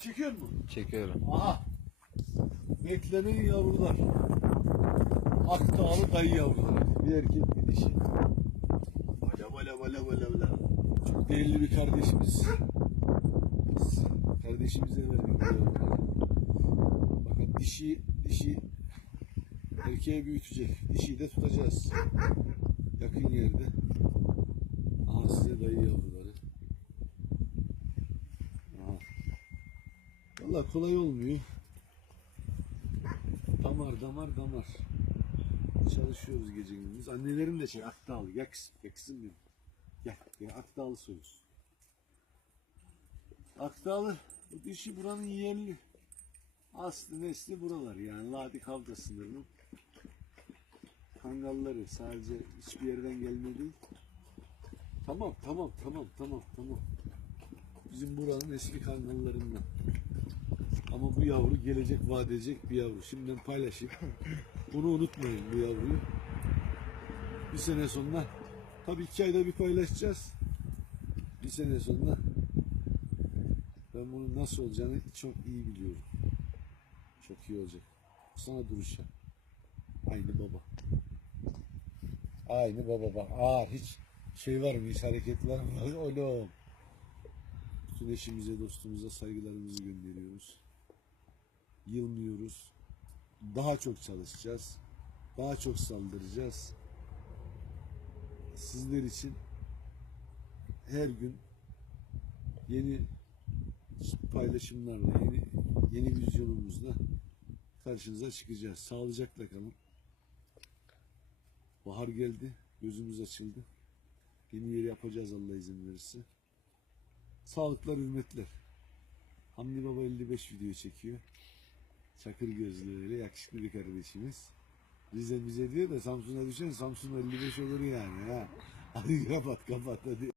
çekiyor mu? Çekiyorum. Aha. Beklenen yavrular. Akdağlı dayı yavruları. Bir erkek bir dişi. Bala bala bala bala bala. Çok değerli bir kardeşimiz. Biz Kardeşimize verdik yavruları. Bakın dişi dişi erkeğe büyütecek. Dişiyi de tutacağız. Yakın yerde. Aha size dayı yavruları. Aha. Valla kolay olmuyor. Damar damar damar. Çalışıyoruz gece gündüz. Annelerim de şey Akdağlı. Gel kızım, gel kızım benim. Gel, gel Akdağlı soyuz. Akdağlı bu dişi buranın yerli. Aslı nesli buralar yani Ladik Havda sınırının kangalları sadece hiçbir yerden gelme değil. Tamam tamam tamam tamam tamam. Bizim buranın eski kangallarından. Ama bu yavru gelecek vaat edecek bir yavru. Şimdiden paylaşayım. Bunu unutmayın bu yavruyu. Bir sene sonra tabii iki ayda bir paylaşacağız. Bir sene sonra ben bunun nasıl olacağını çok iyi biliyorum. Çok iyi olacak. Sana duruşa. Aynı baba. Aynı baba bak. Ağır hiç şey var mı? Hiç hareket var mı? Oğlum. Bütün eşimize, dostumuza saygılarımızı gönderiyoruz. Yılmıyoruz. Daha çok çalışacağız. Daha çok saldıracağız. Sizler için her gün yeni paylaşımlarla, yeni yeni vizyonumuzla karşınıza çıkacağız. Sağlıcakla kalın. Bahar geldi, gözümüz açıldı. Yeni yeri yapacağız Allah izin verirse. Sağlıklar, hürmetler. Hamdi Baba 55 video çekiyor. Çakır gözlü öyle yakışıklı bir kardeşimiz. Rize bize diyor da Samsun'a düşen Samsun 55 olur yani ha. Hadi kapat kapat hadi.